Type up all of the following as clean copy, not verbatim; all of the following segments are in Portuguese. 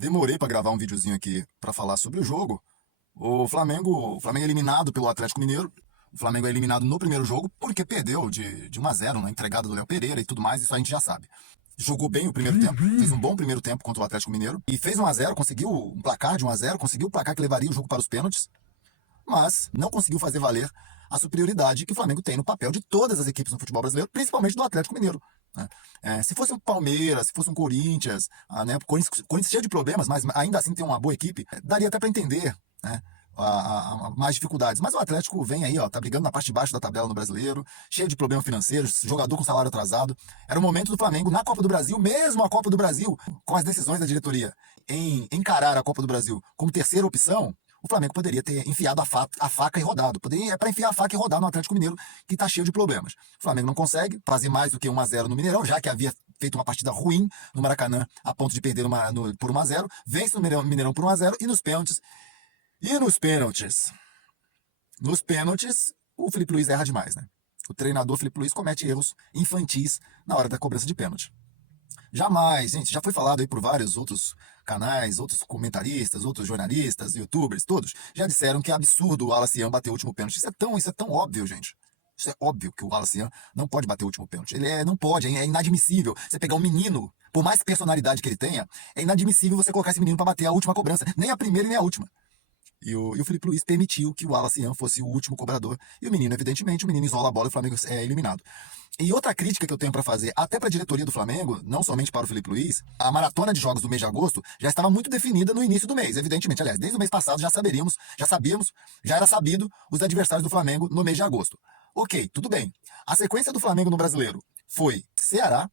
Demorei para gravar um videozinho aqui para falar sobre o jogo. O Flamengo é eliminado pelo Atlético Mineiro. O Flamengo é eliminado no primeiro jogo porque perdeu de 1-0 na entregada do Léo Pereira e tudo mais, isso a gente já sabe. Jogou bem o primeiro tempo, fez um bom primeiro tempo contra o Atlético Mineiro e fez 1-0, conseguiu um placar de 1-0, conseguiu o placar que levaria o jogo para os pênaltis, mas não conseguiu fazer valer a superioridade que o Flamengo tem no papel de todas as equipes no futebol brasileiro, principalmente do Atlético Mineiro, né? Se fosse um Palmeiras, se fosse um Corinthians, né, Corinthians cheio de problemas, mas ainda assim tem uma boa equipe, daria até para entender, né, mais dificuldades. Mas o Atlético vem aí, ó, tá brigando na parte de baixo da tabela no Brasileiro, cheio de problemas financeiros, jogador com salário atrasado. Era o momento do Flamengo na Copa do Brasil, mesmo a Copa do Brasil, com as decisões da diretoria em encarar a Copa do Brasil como terceira opção. O Flamengo poderia ter enfiado a faca e rodado. Poderia para enfiar a faca e rodar no Atlético Mineiro, que está cheio de problemas. O Flamengo não consegue fazer mais do que 1-0 no Mineirão, já que havia feito uma partida ruim no Maracanã, a ponto de perder por 1-0. Vence no Mineirão por 1-0 e nos pênaltis. Nos pênaltis, o Felipe Luiz erra demais, né? O treinador Felipe Luiz comete erros infantis na hora da cobrança de pênalti. Jamais, gente, já foi falado aí por vários outros canais, outros comentaristas, outros jornalistas, youtubers, todos já disseram que é absurdo o Wallace Young bater o último pênalti. Isso é tão óbvio, gente. Isso é óbvio que o Wallace Young não pode bater o último pênalti. Não pode, é inadmissível. Você pegar um menino, por mais personalidade que ele tenha, é inadmissível você colocar esse menino para bater a última cobrança, nem a primeira e nem a última. E o Felipe Luiz permitiu que o Wallace Young fosse o último cobrador. E o menino, evidentemente, o menino isola a bola e o Flamengo é eliminado. E outra crítica que eu tenho para fazer, até para a diretoria do Flamengo, não somente para o Felipe Luiz, a maratona de jogos do mês de agosto já estava muito definida no início do mês, evidentemente. Aliás, desde o mês passado já sabíamos, já era sabido os adversários do Flamengo no mês de agosto. Ok, tudo bem. A sequência do Flamengo no Brasileiro foi Ceará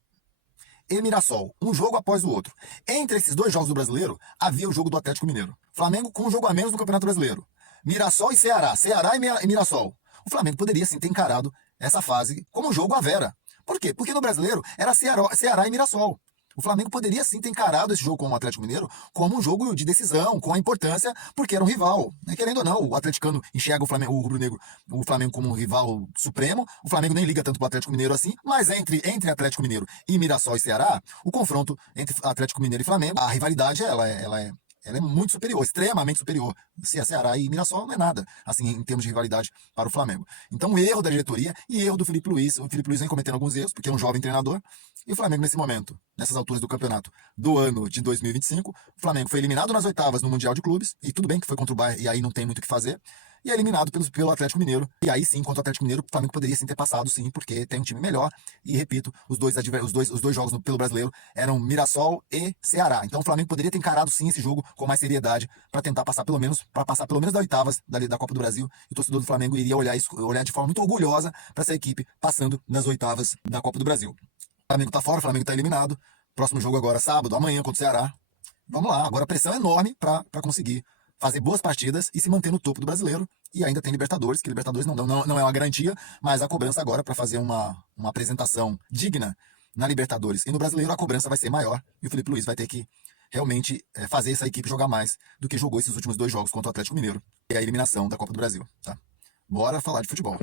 e Mirassol, um jogo após o outro. Entre esses dois jogos do Brasileiro, havia o jogo do Atlético Mineiro. Flamengo com um jogo a menos no Campeonato Brasileiro. Mirassol e Ceará, Ceará e Mirassol. O Flamengo poderia sim ter encarado essa fase como um jogo à vera. Por quê? Porque no Brasileiro era Ceará e Mirassol. O Flamengo poderia sim ter encarado esse jogo com o Atlético Mineiro como um jogo de decisão, com a importância, porque era um rival. Querendo ou não, o atleticano enxerga o rubro-negro, o Flamengo como um rival supremo. O Flamengo nem liga tanto para o Atlético Mineiro assim, mas entre Atlético Mineiro e Mirassol e Ceará, o confronto entre Atlético Mineiro e Flamengo, a rivalidade ela é muito superior, extremamente superior. Se a Ceará e Mirassol não é nada, assim, em termos de rivalidade para o Flamengo. Então, o erro da diretoria e erro do Felipe Luiz. O Felipe Luiz vem cometendo alguns erros, porque é um jovem treinador. E o Flamengo, nesse momento, nessas alturas do campeonato do ano de 2025, o Flamengo foi eliminado nas oitavas no Mundial de Clubes, e tudo bem que foi contra o Bayern, e aí não tem muito o que fazer, e é eliminado pelo Atlético Mineiro. E aí sim, contra o Atlético Mineiro, o Flamengo poderia sim ter passado, sim, porque tem um time melhor. E repito, os dois jogos pelo Brasileiro eram Mirassol e Ceará. Então o Flamengo poderia ter encarado sim esse jogo com mais seriedade para tentar passar pelo menos das oitavas da Copa do Brasil. E o torcedor do Flamengo iria olhar de forma muito orgulhosa para essa equipe passando nas oitavas da Copa do Brasil. O Flamengo tá fora, o Flamengo tá eliminado. Próximo jogo agora sábado, amanhã contra o Ceará. Vamos lá, agora a pressão é enorme para conseguir fazer boas partidas e se manter no topo do Brasileiro. E ainda tem Libertadores, que Libertadores não é uma garantia, mas a cobrança agora para fazer uma apresentação digna na Libertadores e no Brasileiro, a cobrança vai ser maior e o Felipe Luiz vai ter que realmente fazer essa equipe jogar mais do que jogou esses últimos dois jogos contra o Atlético Mineiro e a eliminação da Copa do Brasil. Tá? Bora falar de futebol.